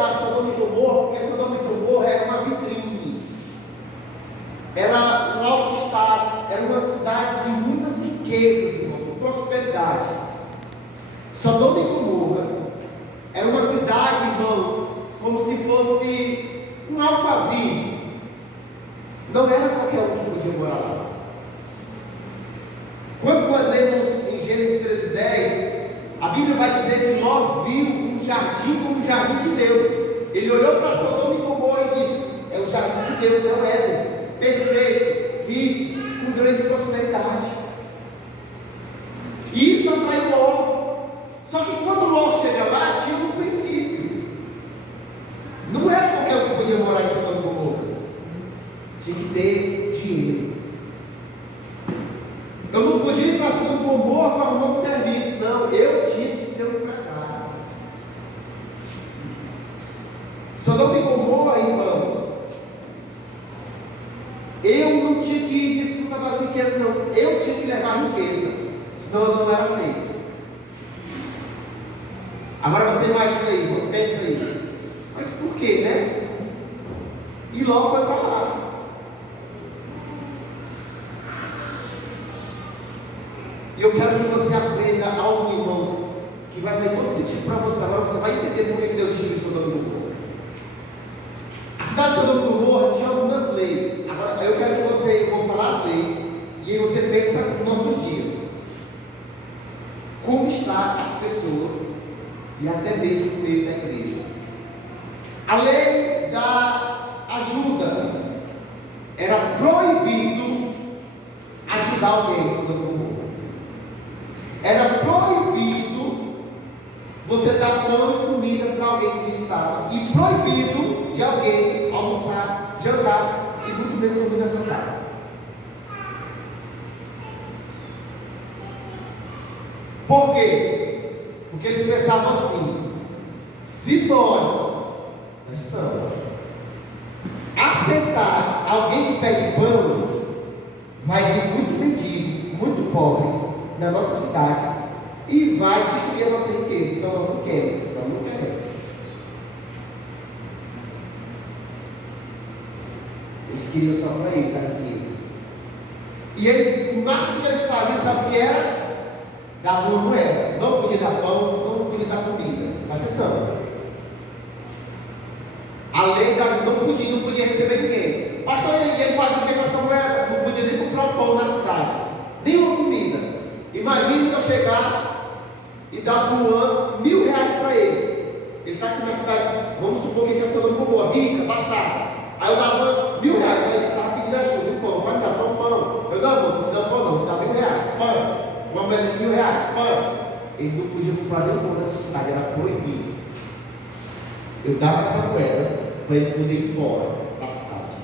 para Sodoma e Gomorra, porque Sodoma e Gomorra era uma vitrine, era um alto status, era uma cidade de muitas riquezas, irmão, de prosperidade. Sodoma e Gomorra era uma cidade, irmãos, como se fosse um Alphaville. Não era qualquer um que podia morar lá. Quando nós lemos em Gênesis 13:10, a Bíblia vai dizer que Ló viu um jardim como o jardim de Deus. Ele olhou para Sodoma e Gomorra e disse: é o jardim de Deus, é o Éden, perfeito, rico, com grande prosperidade. E isso atraiu Ló. Só que quando Ló chega lá, tinha um princípio. Não era qualquer um que podia morar em Sodoma e Gomorra. Tinha que ter dinheiro. Eu não podia ir para Sodoma e Gomorra para arrumar um serviço. Não, eu tinha que ser um empresário. Sodoma e Gomorra, irmãos, eu não tinha que desfrutar das riquezas, não. Eu tinha que levar a riqueza, senão eu não era aceito. Agora você imagina aí, irmão, pensa aí. Mas por quê, né? E Ló foi para lá. E eu quero que você aprenda algo, irmãos, que vai fazer todo sentido para você. Agora você vai entender por que Deus destruiu Sodoma e Gomorra. A cidade de Sodoma e Gomorra tinha algumas leis. Agora eu quero que você, eu vou falar as leis, e aí você pensa nos nossos dias. Como estão as pessoas, e até mesmo no meio da igreja. A lei da ajuda. Era proibido ajudar alguém em Sodoma e Gomorra. Era proibido você dar pão e comida para alguém que estava, e proibido de alguém almoçar, jantar e muito menos dormir na sua casa. Por quê? Porque eles pensavam assim: se nós aceitar alguém que pede pão, vai vir muito mendigo, muito pobre na nossa cidade e vai destruir a nossa riqueza. Então nós não queremos. Eles queriam só para eles a riqueza. E eles, o máximo que eles faziam, sabe o que era? Dar uma moeda. Não podia dar pão, não podia dar comida. Presta atenção. A lei não podia receber ninguém. Pastor, ele fazia o que com essa moeda? Não podia nem comprar um pão na cidade, nem uma comida. Imagine eu chegar e dar para o antes R$1.000 para ele. Ele está aqui na cidade, vamos supor que ele é Sodoma e Gomorra, rica, bastarda. Aí eu dava R$1.000, aí ele estava pedindo ajuda, um pão, vai me dar só um pão. Eu não, moço, não te dá um pão não, te dá R$1.000, pão. Uma moeda de R$1.000, pão. Ele não podia comprar nem um pão nessa cidade, era proibido. Eu dava essa moeda para ele poder ir embora da cidade.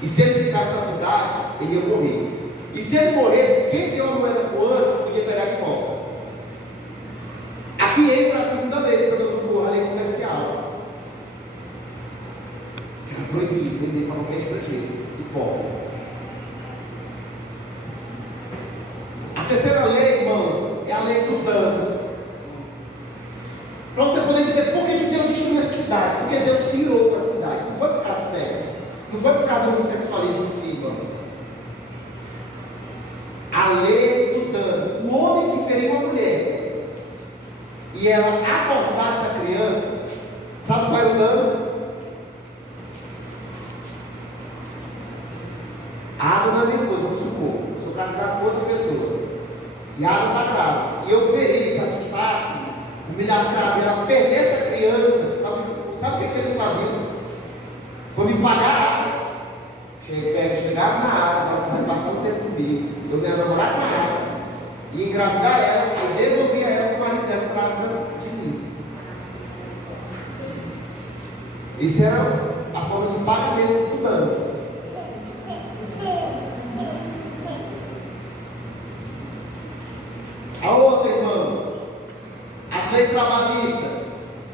E se ele ficasse na cidade, ele ia morrer. E se ele morresse, quem deu a moeda para o antes podia pegar de volta. Aqui entra a segunda vez, Sodoma e Gomorra, a lei comercial. Era proibido vender para qualquer estrangeiro e pobre. A terceira lei, irmãos, é a lei dos danos. Para você poder entender por que Deus destruiu essa cidade. Porque Deus se irou com a cidade. Não foi por causa do sexo. Não foi por causa do homossexualismo em si, irmãos. A lei dos danos. O homem que feriu uma mulher e ela abortasse a criança, sabe qual é o dano? A Ada não é minha esposa, vamos supor. Eu sou casado com outra pessoa. E a Ada está grávida. E eu ferisse, assustasse, humilhasse a ela, perdesse a criança. Sabe o que eles faziam? Para me pagar, chegava na área, vai passar um tempo comigo, eu ia namorar com ela, ia engravidar ela, aí devolvia ela para o marido dela grávida de mim. Isso era a forma de pagamento do dano. A outra, irmãos, as leis trabalhistas.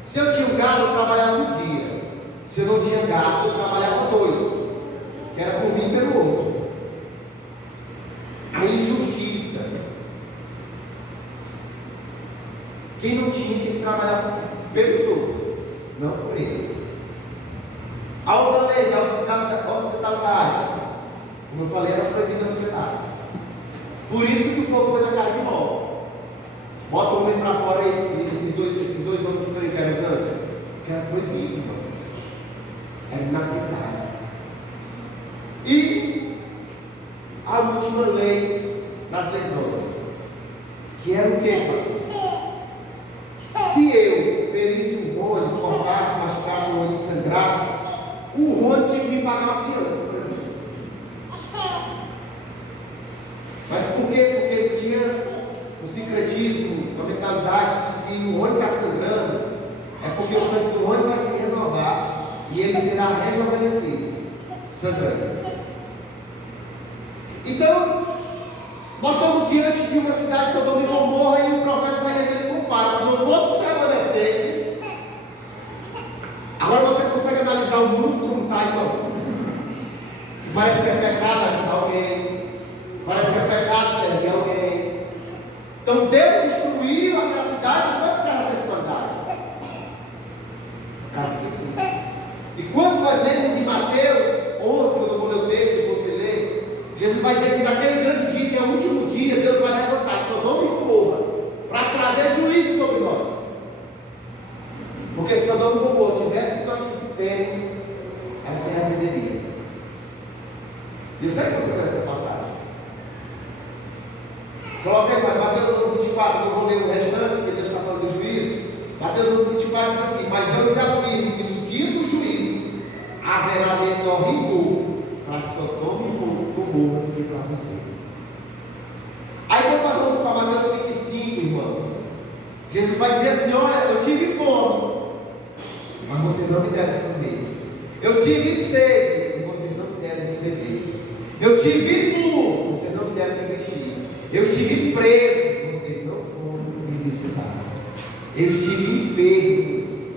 Se eu tinha um gado, eu trabalhava um dia. Se eu não tinha gado, eu trabalhava 2, que era por mim e pelo outro. A injustiça. Quem não tinha, tinha que trabalhar pelos outros. não por ele. A outra lei da hospitalidade, como eu falei, era proibido hospedar. Por isso que o povo foi na carne de Mó. Bota o homem para fora aí, esses dois homens que estão aí, que eram os anjos, que era proibido, irmão. Era inaceitável. E a última lei das lesões, que era o que, pastor? Se eu ferisse um Rony, cortasse, machucasse o Rony e sangrasse, o Rony tinha que me pagar uma fiança para mim. Mas por quê? Porque eles tinham o sincretismo, a mentalidade que se o Rony está sangrando, é porque o sangue do Rony vai se renovar e ele será rejuvenescido, sangrando. Então, nós estamos diante de uma cidade de Sodoma e Gomorra e o profeta Isaías ele compara. Se não fosse os remanescentes, agora você consegue analisar o mundo como está, então. Parece que é pecado ajudar alguém, parece que é pecado servir alguém. Então Deus destruiu aquela cidade não foi por causa da sexualidade, por causa disso aqui. E quando nós lemos em Mateus 11, quando eu vou ler o texto que você lê, Jesus vai dizer que naquele grande dia, que é o último dia, Deus vai levantar Sodoma e Gomorra para trazer juízo sobre nós. Porque se Sodoma e Gomorra tivesse o que nós temos, ela se arrependeria. E eu sei que você conhece essa passagem. Coloca aí, Mateus 11, 24, eu vou ler o restante, que Deus está falando do juízo. Mateus 11, 24 diz assim: mas eu lhes afirmo que no dia do juízo haverá menor rigor para Sodoma e Gomorra do que para você. Aí quando nós vamos para Mateus 25, irmãos, Jesus vai dizer assim: olha, eu tive fome, mas vocês não me deram de comer. Eu tive sede, e vocês não me deram de beber. Eu tive nu, vocês não me deram de vestir. Eu estive preso, vocês não foram me visitar. Eu estive enfermo,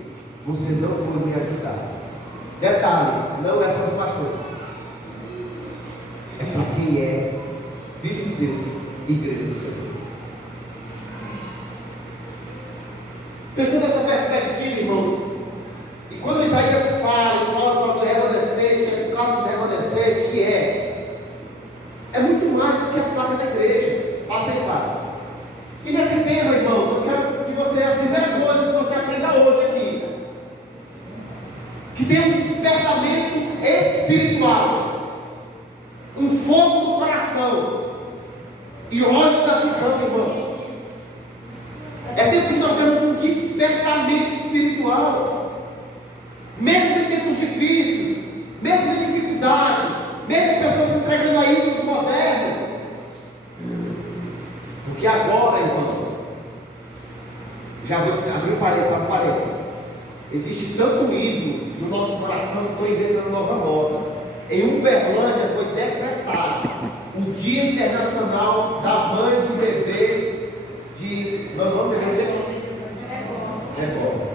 vocês não foram me ajudar. Detalhe, não é só do pastor, é para quem é filho de Deus, igreja do Senhor. Pensando nessa perspectiva, irmãos, e quando Isaías fala, Paulo fala do remanescente, que é por causa dos remanescentes, que é muito mais do que a placa da igreja. Passa e fala. E nesse tema, irmãos, eu quero que você, a primeira coisa que você aprenda hoje aqui, que tem um despertamento espiritual, um fogo no coração e olhos da visão, irmãos. É tempo de nós termos um despertamento espiritual, mesmo em tempos difíceis, mesmo em dificuldade, mesmo pessoas se entregando a ídolos modernos. Porque agora, irmãos, já vou dizer, abrir um parênteses, existe tanto ídolo no nosso coração que estou inventando nova moda. Em Uberlândia foi decretado o Dia Internacional da Mãe de Bebê de... Meu nome é bebê? Rebol.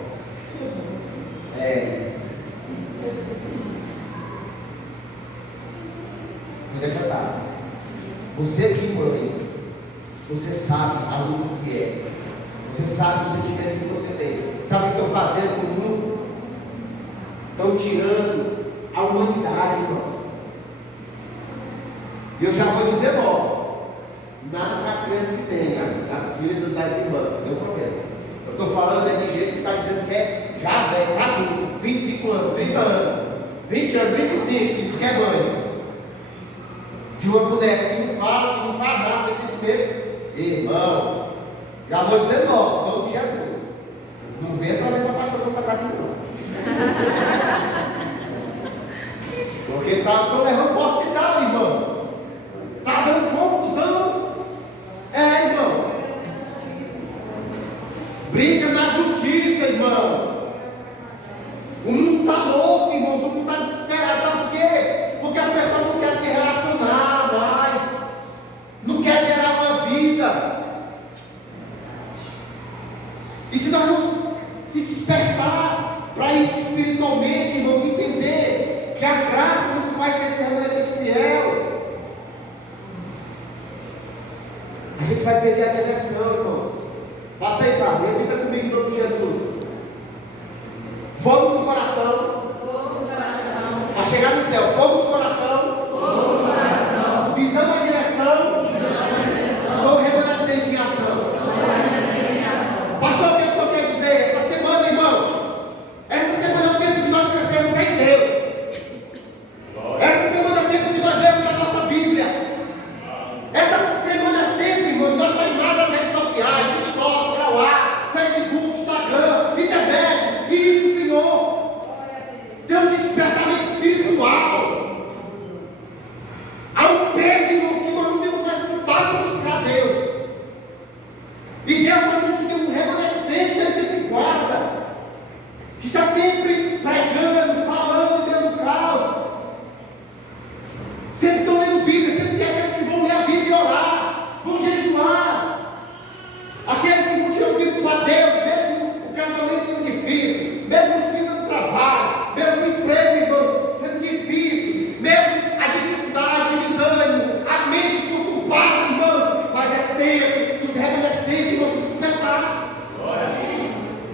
Foi decretado. Você que mãe, você sabe a luta que é. Você sabe o sentimento que você tem. Sabe o que estão fazendo com o mundo? Estão tirando a humanidade, irmãos. E eu já vou dizer logo: nada para as crianças que têm, as filhas das irmãs, não tem problema. Eu estou falando de gente que está dizendo que é já velho, está adulto, 25 anos, 30 anos, 20 anos, 25, isso que é mãe. De uma boneca que não fala nada desse sentimento. Irmão, já vou dizer logo, em nome de Jesus, não venha trazer para a pastor consagrado não. Porque estou levando para o hospital, irmão. Está dando confusão. Irmão. Briga na justiça, irmãos. O mundo está louco, irmãos. O mundo está desesperado. Sabe por quê? Porque a pessoa não quer se relacionar mais. Não quer gerar uma vida. E se nós não se despertar para isso espiritualmente, irmãos, entender que a graça nos faz ser remanescente fiel, a gente vai perder a direção, irmãos. Passa aí, tá? Repita comigo em nome de Jesus. Vamos chegar no céu. Fogo no coração. Visão na direção. Sou remanescente em ação. Pastor, o que o senhor quer dizer? Essa semana, irmão, essa semana é o tempo de nós crescermos em Deus. Essa semana é o tempo de nós lermos a nossa Bíblia. Essa semana é o tempo, irmão, de nós sairmos das redes sociais, TikTok, Kauá, Facebook, Instagram, internet, e ir para o Senhor. Tem um despertamento espiritual. Há um peso, irmãos, que nós não temos mais vontade de buscar Deus. E Deus está dizendo que tem um remanescente que Ele sempre guarda, que está sempre pregando, falando, dando caos. Sempre estão lendo Bíblia, sempre tem aqueles que vão ler a Bíblia e orar, vão jejuar. Aqueles que vão tirar o tempo para Deus, mesmo o casamento sendo difícil, mesmo o sendo trabalho, mesmo o emprego, irmãos, sendo difícil, mesmo a dificuldade, o desânimo, a mente conturbada, irmãos, mas é tempo dos remanescentes, irmãos, se despertar.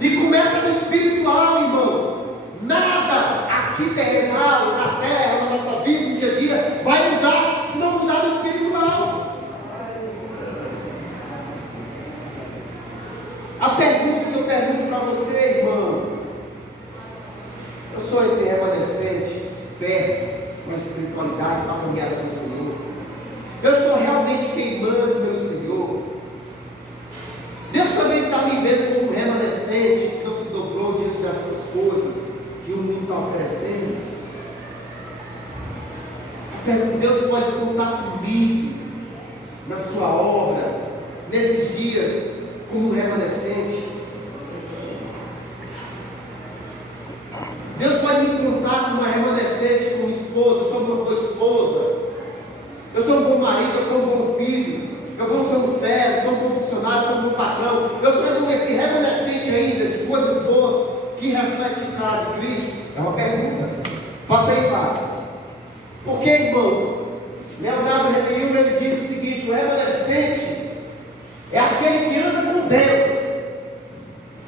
E começa no espiritual, irmãos. Nada aqui terrenal, na terra, na nossa vida, no dia a dia, vai mudar se não mudar no espiritual. A pergunta que eu pergunto para você, irmão: eu sou esse remanescente esperto com a espiritualidade para caminhar com o Senhor? Eu estou realmente queimando pelo Senhor? Deus também está me vendo como um remanescente que não se dobrou diante das suas coisas que o mundo está oferecendo? Deus pode contar comigo na sua obra, nesses dias, como um remanescente? Deus pode me contar como uma remanescente, como esposa. Eu sou uma boa esposa, eu sou um bom marido, eu sou um bom filho, eu vou ser um servo, sou um bom funcionário, sou um bom patrão. Eu sou esse remanescente ainda de coisas boas que reflete a cara de Cristo? É uma pergunta. Passa aí, Fábio. Porque, irmãos, Leonardo Remeio, ele diz o seguinte: o remanescente é aquele que anda com Deus,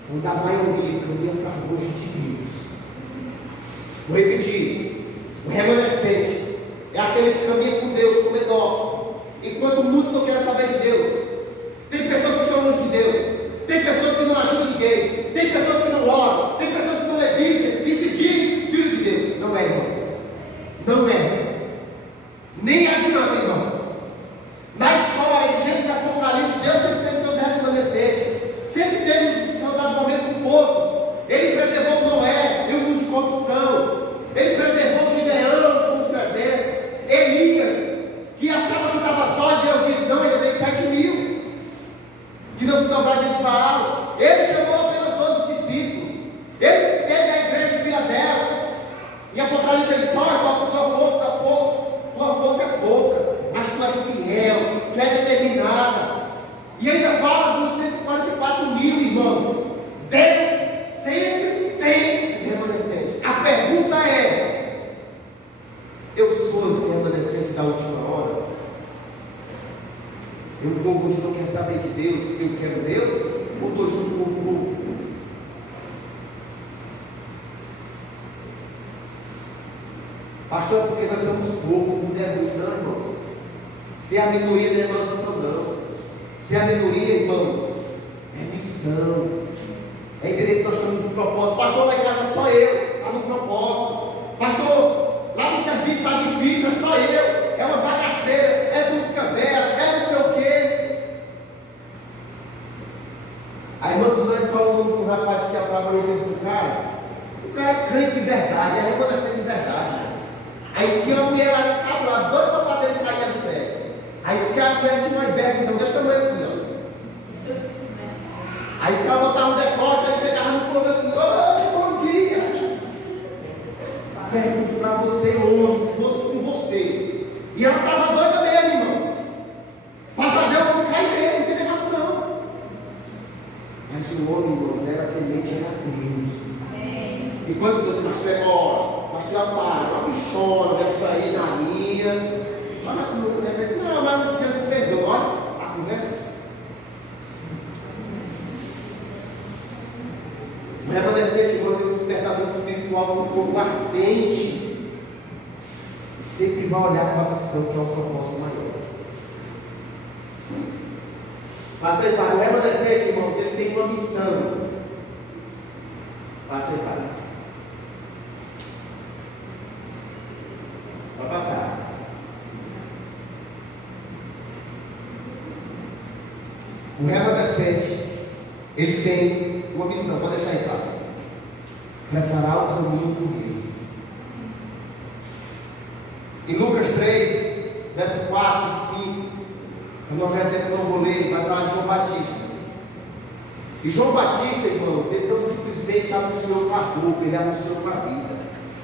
quando a maioria caminha para longe de Deus. Vou repetir: o remanescente é aquele que caminha com Deus, como Enoque, enquanto muitos não querem saber de Deus. Tem pessoas que estão longe de Deus, tem pessoas que não ajudam ninguém, tem pessoas que não oram, tem pessoas que não lê Bíblia e se diz filho de Deus. Não é, irmãos, não é. Nem adianta, irmão. Na história de Gênesis e Apocalipse, Deus sempre teve seus remanescentes, sempre teve os seus argumentos com poucos. Ele preservou Noé e o mundo de corrupção, ele preservou Gideão com os 300, Elias, que achava que estava só, e Deus disse: não, ainda tem 7.000 que não se dobraram diante de Baal. Ele chamou apenas 12 discípulos, ele teve a igreja de Filadélfia. Em Apocalipse ele disse: olha, tua força é pouca, mas tu é fiel, tu é determinada. E ainda fala dos 144.000, irmãos. Deus sempre tem os remanescentes. A pergunta é: eu sou esse remanescente da última hora? Um povo onde não quer saber de Deus, eu quero Deus, ou estou junto com o povo? Pastor, porque nós somos pouco, o mundo é muito, não, irmãos. Se a minoria não é maldição, não. Se a minoria, irmãos, é missão. É entender que nós estamos no propósito. Pastor, lá em casa é só eu, está no propósito. Pastor, lá no serviço está difícil, é só eu. É uma bagaceira, é música velha, é não sei o quê. A irmã Suzane falou de um rapaz que trabalhou com o cara. O cara é crente de verdade, é remanescente de verdade. Aí disse que uma mulher lá no cabo lá, doida para fazer ele cair de pé. Aí disse que a mulher tinha uma berga, disse: deixa eu ver assim, ó. Aí disse que ela botava um decote, aí chegava no fogo assim: oi, bom dia. Pergunto para você, homem, se fosse com você. E ela estava doida mesmo, irmão, para fazer o homem cair mesmo, não tem negócio não. Mas o homem, irmãos, era temente a Deus. E quando os outros, pastor, pastor, uma bichona, dessa aí na minha. Olha como não, mas Jesus perdoa. Olha a conversa. O remanescente, irmão, tem um despertamento espiritual com fogo ardente. E sempre vai olhar para a missão, que é um propósito maior. Passa aí, Fábio. O remanescente, irmãos, ele tem uma missão. Passa aí, Fábio. Vai passar. O remanescente, ele tem uma missão. Pode deixar aí, Fábio. Preparar o caminho do rei. Em Lucas 3, verso 4 e 5, eu não quero tempo, não vou ler, vai falar de João Batista. E João Batista, irmãos, ele não simplesmente anunciou uma boca, ele anunciou uma vida.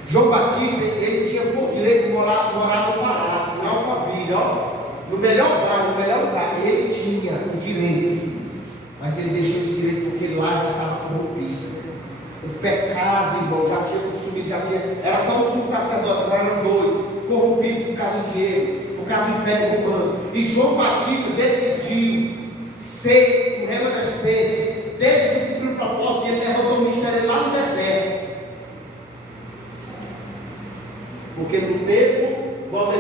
João Batista, ele tinha por direito de morar no palácio, em Alphaville, ó, no melhor bairro, no melhor lugar. Ele tinha o direito, mas ele deixou esse direito porque lá já estava corrompido. O pecado, irmão, já tinha consumido, era só o sumo sacerdote, agora eram dois, corrompido por causa do dinheiro, por causa do império romano. E João Batista decidiu ser um remanescente, decidiu cumprir o propósito, e ele levantou o ministério lá no deserto. Porque no tempo, volta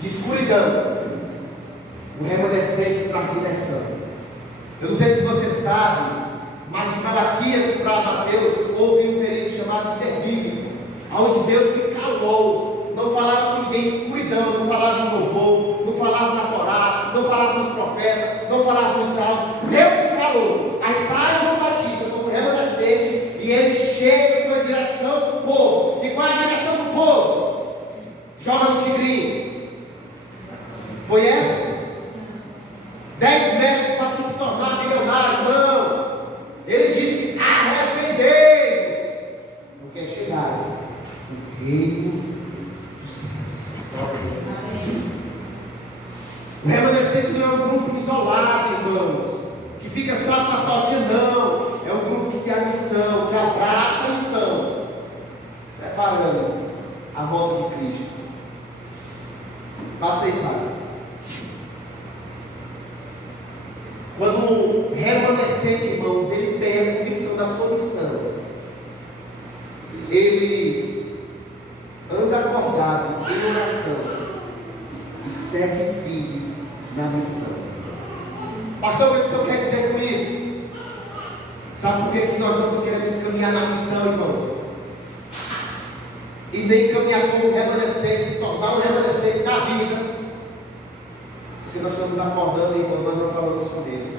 de escuridão, o remanescente traz direção. Eu não sei se você sabe, mas de Malaquias para Mateus houve um período chamado interbíblico, onde Deus se calou, não falava com ninguém, escuridão, não falava no louvor, não falava na Torá, não falava nos profetas, não falava nos salmos. Deus se calou. Aí sai João Batista como remanescente e ele chega com a direção do povo. E qual é a direção do povo? Joga no tigrinho. Foi essa? 10 metros para se tornar milionário. Não. Ele disse: arrependei-vos, porque é chegado o reino dos céus. O remanescente não é um grupo isolado, irmãos, que fica só com a totinha, não. É um grupo que tem a missão, que abraça a missão, preparando a volta de Cristo. Passa aí, Fábio. Quando o remanescente, irmãos, ele tem a convicção da sua missão, ele anda acordado em oração e segue firme na missão. Pastor, o que o senhor quer dizer com isso? Sabe por que nós não queremos caminhar na missão, irmãos? E nem caminhar como remanescente, se tornar um remanescente na vida? Porque nós estamos acordando, irmãos, nós não falamos com Deus.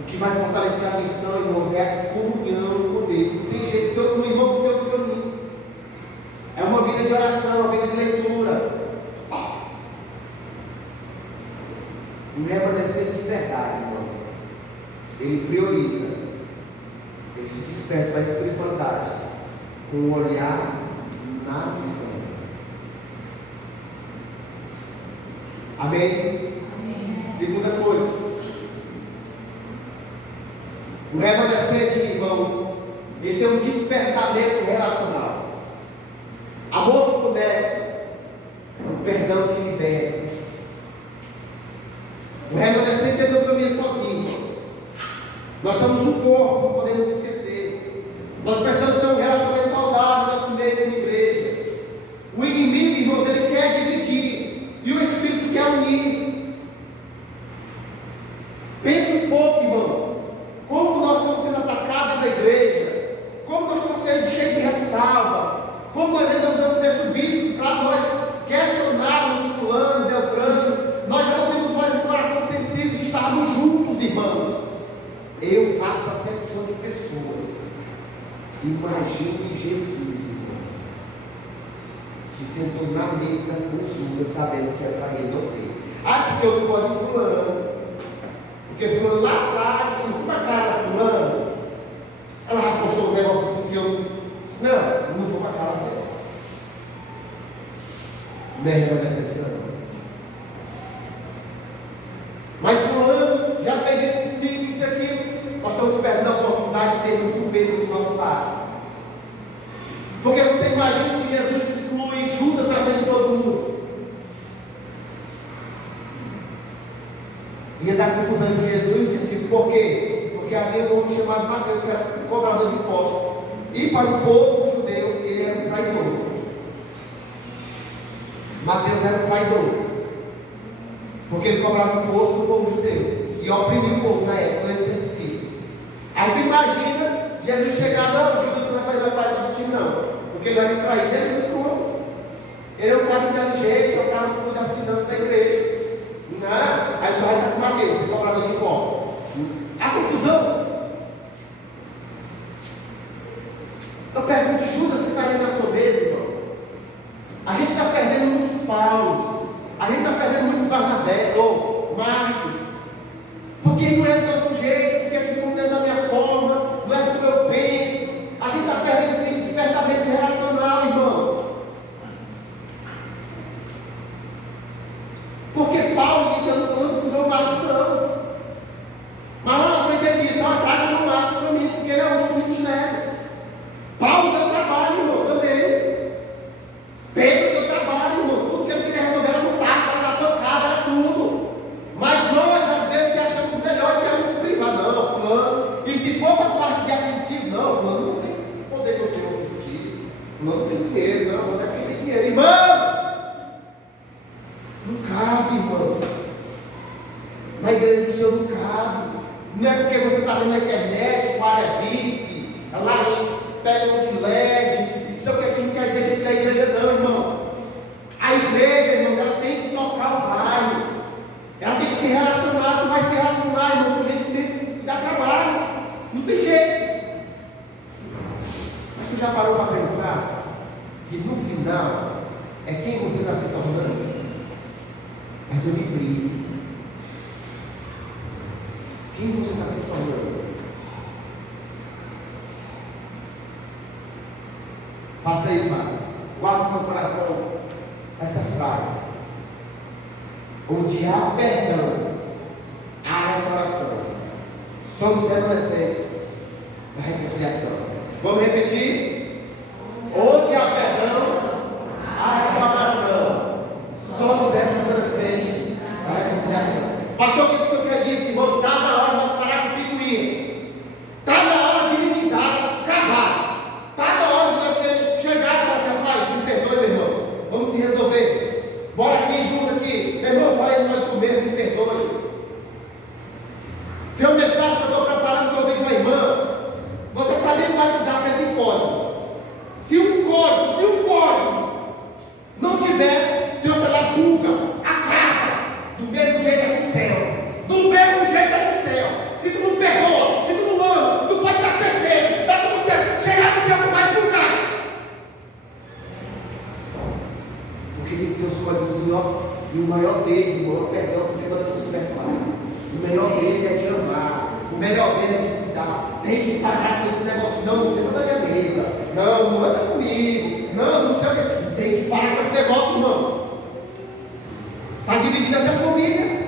O que vai fortalecer a missão, irmãos, é a comunhão com Deus. Não tem jeito, todo irmão com outro caminho. É uma vida de oração, uma vida de leitura. Um remanescente de verdade, irmão, ele prioriza, ele se desperta para a espiritualidade com um olhar na missão. Amém? Amém. Segunda coisa, o remanescente, irmãos, ele tem um despertamento relacional. Amor que conecta, o perdão que liberta. O remanescente ele não caminha sozinho, irmãos. Nós somos um corpo, não podemos esquecer. Nós precisamos ter um relacionamento saudável no nosso meio como igreja. O inimigo, irmãos, ele quer dividir, e o Espírito quer unir. Pense um pouco, irmãos, como nós estamos sendo atacados na igreja, como nós estamos sendo cheios de ressalva, como nós ainda usando o texto bíblico para nós questionarmos fulano, beltrano. Nós já não temos mais um coração sensível de estarmos juntos, irmãos. Eu faço acepção de pessoas. Imagine Jesus, irmão, que sentou na mesa com Judas, sabendo que era para ele, não fez. Ah, porque eu não gosto de fulano, porque fulano lá atrás, eu não fui para a cara da fulano, ela já postou um negócio assim que eu disse: não vou para a cara dela. Não é remanescente, não. Mas fulano já fez esse comigo, isso aqui. Nós estamos perdendo a oportunidade de termos um Pedro do nosso lado. Porque você imagina se Jesus exclui Judas da frente de todo mundo. Ia dar confusão entre Jesus e o discípulo. Por quê? Porque havia um homem chamado Mateus, que era cobrador de impostos. E para o povo judeu, ele era um traidor. Mateus era um traidor, porque ele cobrava imposto do povo judeu e oprimia o povo na época, antes de ser discípulo. Aí tu imagina Jesus chegar, não, Judas não vai para desse time, não, porque ele vai me trair. Jesus não. Ele é um cara inteligente, é um cara que cuida das finanças da igreja. Não, aí só vai ficar com Mateus, você cobrador de imposto. A confusão. Eu pergunto, Judas, você está aí na sua mesa, irmão? A gente está perdendo muitos Paulos, a gente está perdendo muitos Barnabé, ou Marcos, porque não é do nosso jeito, porque não é da minha forma, não é como eu penso. A gente está perdendo esse despertamento relacional, irmãos. Porque Paulo disse, eu não estou com João Marcos, não. Mas lá na frente ele disse, olha, traga João Marcos para mim, porque ele é onde comigo nega. Paulo deu trabalho, irmãos, também. Pedro deu trabalho, irmãos. Tudo que ele queria resolver era lutar, era dar pancada, era tudo. Mas nós, às vezes, se achamos melhor e queremos privar. Não, fulano. E se for para parte de aquisitivo, não, fulano não tem poder que eu tenho aquisitivo. Fulano não tem dinheiro, não, mas é porque tem dinheiro. Irmãos! Não cabe, irmãos. Na igreja do Senhor não cabe. Não é porque você está vendo na internet, com área VIP, lá em telão de LED, isso é o que aquilo não quer dizer que é da igreja, não, irmãos. A igreja, irmãos, ela tem que tocar o bairro, ela tem que se relacionar, não vai se relacionar, irmão, com gente que dá trabalho, não tem jeito. Mas tu já parou para pensar que no final é quem você está se tornando? Mas eu me privo. Quem você está se tornando? Passa aí, Fábio. Guarda no seu coração essa frase. Onde há perdão, há restauração. Somos remanescentes da reconciliação. Vamos repetir? Onde há perdão, há restauração. Somos remanescentes da reconciliação. Pastor, o que o senhor quer dizer, irmãos? Está na hora de nós parar com o picuinha. Está na hora de minimizar, cavar. Está na hora de nós querer chegar e falar assim, rapaz, me perdoe, meu irmão. Vamos se resolver. Bora aqui, junto aqui. Meu irmão, falei nós por mesmo, me perdoe. Tem uma mensagem que eu estou preparando que eu ouvi de uma irmã. Você sabia que o WhatsApp tem códigos. Se um código não tiver, teu celular buga, acaba. Do mesmo jeito é do céu. Do mesmo jeito é do céu. Se tu não perdoa, se tu não ama, tu pode estar perfeito, está tudo certo. Chegar no céu, tu vai bugar. Porque tem que ter os códigos e o maior deles, irmão, é o perdão, porque nós somos perdoados. O melhor dele é de amar. O melhor dele é de cuidar. Tem que parar com esse negócio. Não, você anda na minha mesa. Não anda comigo. Não sei o que. Tem que parar com esse negócio, irmão. Está dividida até a família.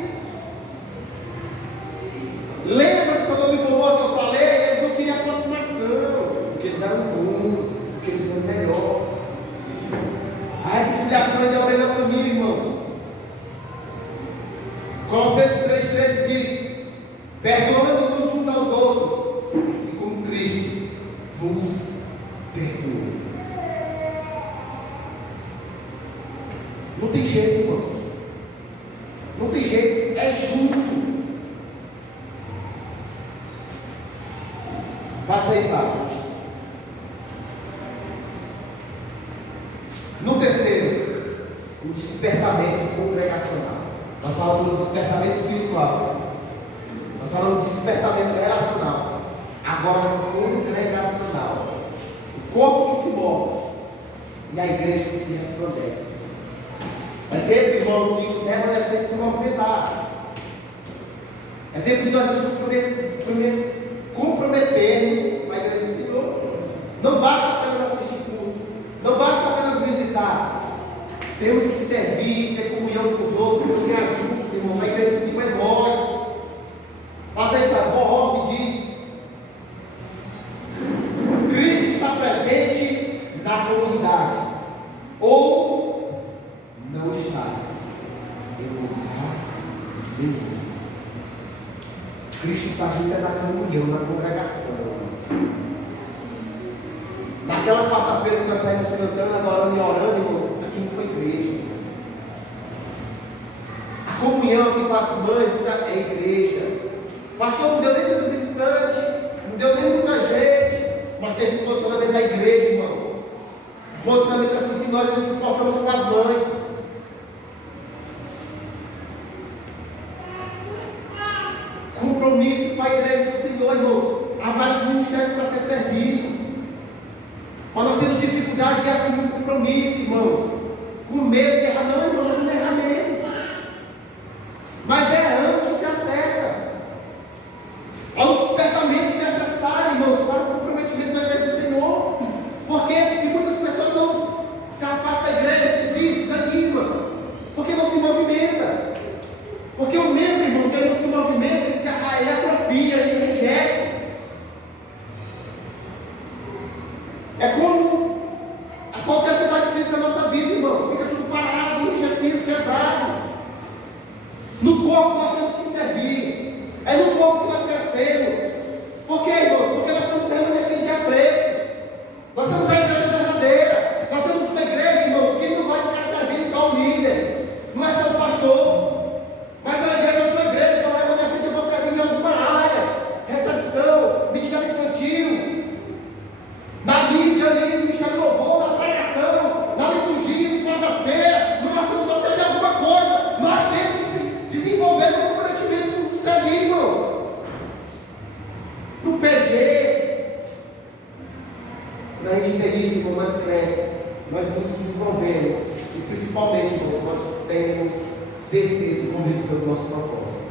Lembra do Sodoma e Gomorra que eu falei? Eles não queriam aproximação. Porque eles eram bons. Porque eles eram melhor. A reconciliação ainda é o melhor caminho, irmãos. Colossenses 3,13 diz: perdoando-vos uns aos outros, assim como Cristo vos perdoa. Não tem jeito, irmão. Não tem jeito, é junto. Passa aí, Fábio. No terceiro, o despertamento congregacional. Nós falamos do despertamento espiritual. Nós falamos do despertamento relacional. Agora no congregacional. O corpo que se move e a igreja que se resplandece. É tempo, irmãos, de os remanescentes se movimentar. É tempo de nós nos comprometermos com a igreja do Senhor. Não basta apenas assistir culto. Não basta apenas visitar. Temos que servir, ter comunhão com os outros, ser ajuda, irmãos. A igreja do Senhor é nós. Passa aí para Borroff diz: Cristo está presente na comunidade, ou não está em lugar nenhum. Cristo está junto na comunhão, na congregação. Naquela quarta-feira que nós saímos cantando, adorando e orando, irmãos, aquilo foi igreja. A comunhão aqui com as mães é igreja. O pastor não deu nem muito visitante, não deu nem muita gente, mas teve um posicionamento da igreja, irmãos. Um posicionamento assim que nós nos importamos com as mães. Compromisso com a igreja do Senhor, irmãos. Há vários ministérios para ser servido. Mas nós temos dificuldade de assumir um compromisso, irmãos. Com medo de errar. Não, irmão, não errar mesmo. Mas é errando que se acerta. Há um despertamento necessário, irmãos, para o comprometimento da igreja do Senhor. Por quê? Porque muitas pessoas não se afastam da igreja, desanimam. Porque não se movimenta. Porque o membro, irmão, que ele não se movimenta, ele atrofia, ele enrijece. É como acontece uma difícil na nossa vida, irmãos. Fica tudo parado, enrijecido, quebrado. No corpo nós temos que servir. É no corpo que nós crescemos. Por quê, irmãos? Porque nós estamos remanescentes de apreço. Nós temos a igreja verdadeira. Nós temos uma igreja, irmãos, que não vai ficar servindo só o líder. Não é só o pastor. Mas a igreja, a sua igreja, só vai remanescente de você servir em alguma área. Recepção, ministério infantil. Na mídia ali, no ministério de louvor, na pregação, na liturgia, na quarta-feira, numa ação social de alguma coisa. Nós temos que se desenvolver no comprometimento do servir, irmãos. No PG. Quando a gente entende isso, irmão, nós crescemos, nós nos desenvolvemos. E principalmente, irmãos, nós temos certeza e convicção do nosso propósito.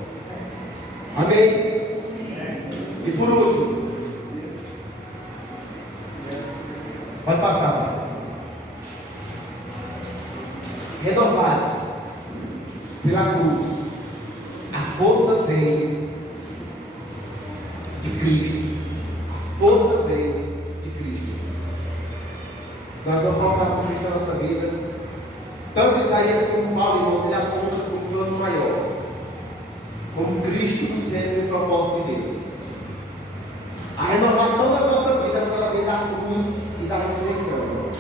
Amém? E por último, pode passar, Pai. Renovado pela cruz, a força vem de Cristo. A força vem de Cristo. Se nós não colocarmos Cristo na nossa vida, tanto Isaías como Paulo, irmãos, ele aponta para um plano maior, como Cristo no centro e o propósito de Deus. A renovação das nossas vidas, ela vem da cruz e da ressurreição.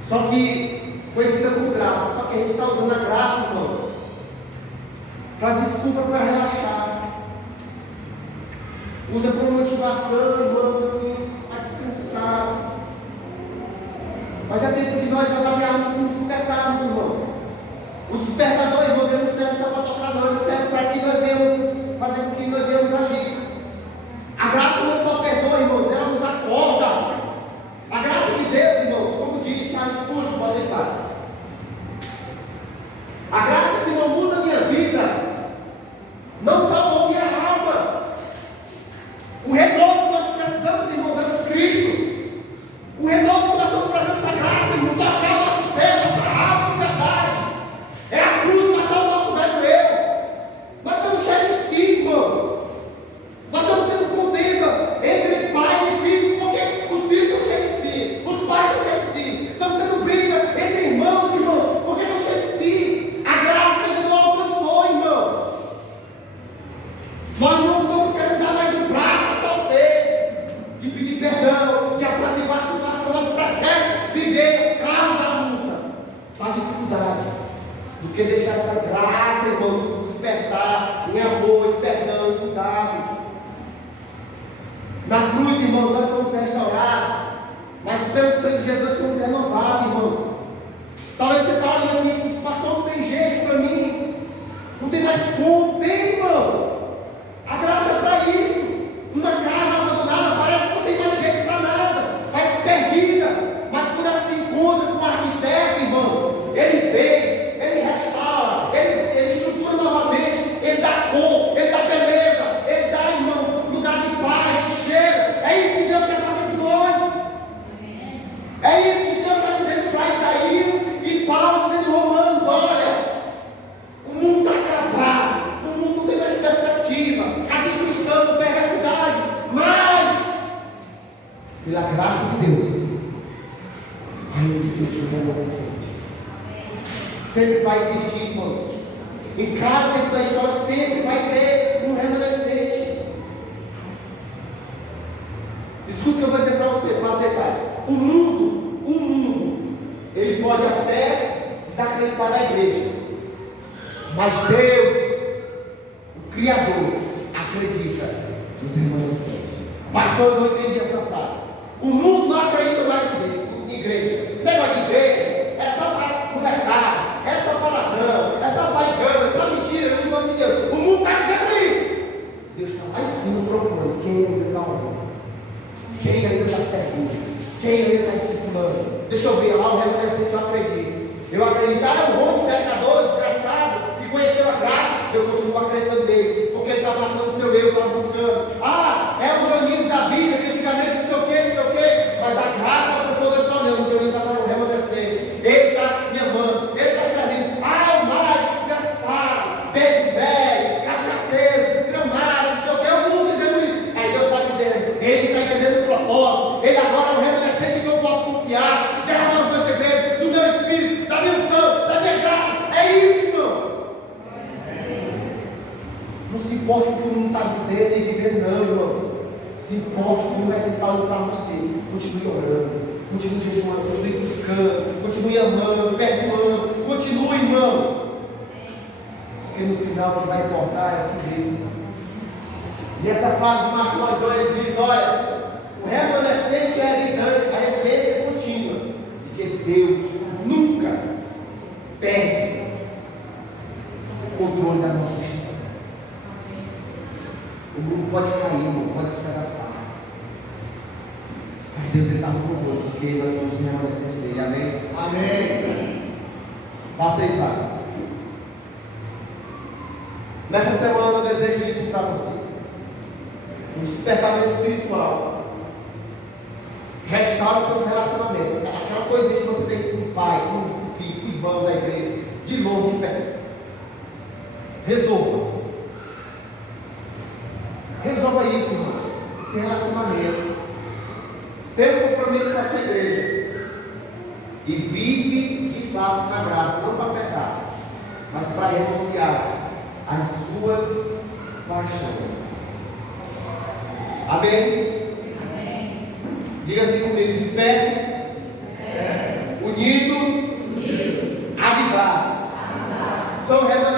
Só que conhecida como graça. Só que a gente está usando a graça, irmãos, para desculpa, para relaxar. Usa como motivação, irmãos, assim, para descansar. Mas é tempo de nós avaliarmos, nos despertarmos, irmãos. O despertador, irmãos, ele não serve só para tocar, não. Ele serve para que nós venhamos fazer com que nós venhamos agir. A graça não só perdoa, irmãos, ela nos acorda. A graça de Deus, irmãos, como diz Charles Spurgeon, pode falar. A graça que não muda a minha vida, não salvou minha alma. O renovo que nós precisamos, irmãos, é do Cristo. O renovo que nós estamos trazendo essa graça, irmão, tocar o nosso céu, nossa alma de verdade. É a cruz matar o nosso velho eu. Nós estamos cheios de si, irmãos. Nós estamos tendo contenda entre pais e filhos, porque os filhos estão cheios de si, os pais estão cheios de si. Estamos tendo briga entre irmãos, porque estão cheios de si. A graça ainda não alcançou, irmãos. Nós não vamos querer dar mais um braço a torcer, de pedir perdão, de apaziguar a situação. Nós preferimos viver o caos da luta, da dificuldade, do que deixar essa graça, irmão, nos despertar em amor, em perdão, em cuidado. Na cruz, irmãos, nós somos restaurados, mas pelo sangue de Jesus nós somos renovados, irmãos. Talvez você está olhando aqui, pastor, não tem jeito para mim, não tem mais como. Tem, irmãos. A graça é para isso. Uma casa abandonada parece que não tem mais jeito para nada, parece perdida, mas quando ela se encontra com o arquiteto, irmãos, ele vem, ele restaura, ele estrutura novamente, ele dá cor, ele dá beleza, ele dá, irmãos, lugar de paz, de cheiro. É isso que Deus quer fazer com nós. É isso que Deus está dizendo para Isaías e Paulo dizendo em Romanos: olha, o mundo está acabado, o mundo não tem mais perspectiva, a destruição, a perversidade, mas pela graça de Deus ainda existe um remanescente. Sempre vai existir, irmãos. Em cada tempo da história sempre vai ter um remanescente. Escuta o que eu vou dizer para O mundo, ele pode até desacreditar da igreja, mas Deus, o Criador, acredita nos remanescentes. Pastor, eu não entendi essa frase. O mundo não acredita mais em igreja. Negócio de igreja é só para molecada, é só para ladrão, é só para engano, é só mentira, não nome de Deus. O mundo está dizendo isso. Deus está lá em cima procurando quem ainda está orando, quem ainda está servindo, quem ainda está discipulando. Deixa eu ver lá o remanescente, eu acredito. Eu acredito, é um bom pecador, desgraçado, que conheceu a graça, eu continuo acreditando nele, porque ele está matando o seu eu, está buscando. É o Dionísio da vida, que antigamente não sei o que, mas a graça da pessoa Deus está olhando. O Dionísio agora é um remanescente, ele está me amando, ele está servindo. É o Mário, desgraçado, bebo velho, cachaceiro, desgramado, não sei o que, o mundo dizendo isso. Aí Deus está dizendo, ele está entendendo o propósito, ele agora é um remanescente que eu posso confiar, derramar os meus segredos, do meu espírito, da minha unção, da minha graça. É isso, irmãos. Não se importe com o que o mundo está dizendo e vivendo, não, irmãos. Se importe com o que ele está olhando para você. Continue orando, continue jejuando, continue buscando, continue amando, perdoando, continue, irmãos. Porque no final o que vai importar é o que Deus faz. E essa frase de Martin Lloyd ele diz: olha, o remanescente é a evidência contínua de que Deus nunca perde o controle da nossa história. O mundo pode cair, irmão, pode se despedaçar, mas Deus está no controle, porque nós somos os remanescentes dele. Amém? Amém. Passa aí, Fábio. Nessa semana eu desejo isso para você: um despertamento espiritual. Restaure os seus relacionamentos, aquela coisinha que você tem com o pai, com o filho, com o irmão da igreja, de longe, de perto. Resolva isso, irmão. Esse relacionamento. Tenha um compromisso com a sua igreja. E vive de fato na graça, não para pecar, mas para renunciar às suas paixões. Amém? Amém. Diga assim comigo: desperto, unido, avivado. Sou remanescente